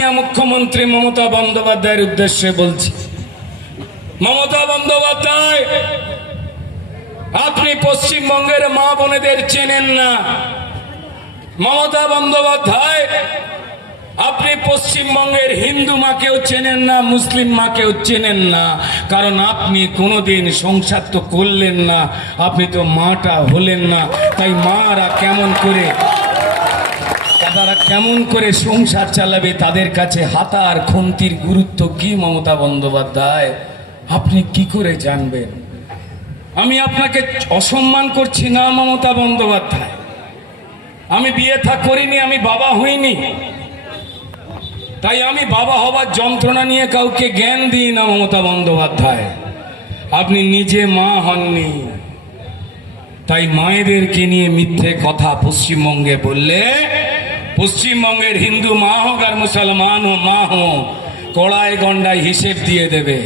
মুখ্যমন্ত্রী মমতা বন্দ্যোপাধ্যায়ের উদ্দেশ্যে বলছি। মমতা বন্দ্যোপাধ্যায়, আপনি পশ্চিমবঙ্গের মা বোনেদের চেনেন না। মমতা বন্দ্যোপাধ্যায়, আপনি পশ্চিমবঙ্গের হিন্দু মাকেও চেনেন না, মুসলিম মাকেও চেনেন না। কারণ আপনি কোনোদিন সংসার তো করলেন না, আপনি তো মাটা হলেন না। তাই মারা কেমন করে তারা কেমন করে সংসার চালাবে তাদের কাছে হাতার খুন্তির গুরুত্ব কি, মমতা বন্দ্যোপাধ্যায়? আপনি কি করে জানবেন? আমি আপনাকে অসম্মান করছি না, মমতা বন্দ্যোপাধ্যায়। আমি বিয়ে থা করিনি, আমি বাবা হইনি। তাই আমি বাবা হবার যন্ত্রণা নিয়ে কাউকে জ্ঞান দিই না, মমতা বন্দ্যোপাধ্যায়। আপনি নিজে মা হননি। তাই মায়েদেরকে নিয়ে মিথ্যে কথা পশ্চিমবঙ্গে বললে পশ্চিমবঙ্গের হিন্দু মা হোক আর মুসলমান মা হোক কড়াই গন্ডায় হিসেব দিয়ে দেবে।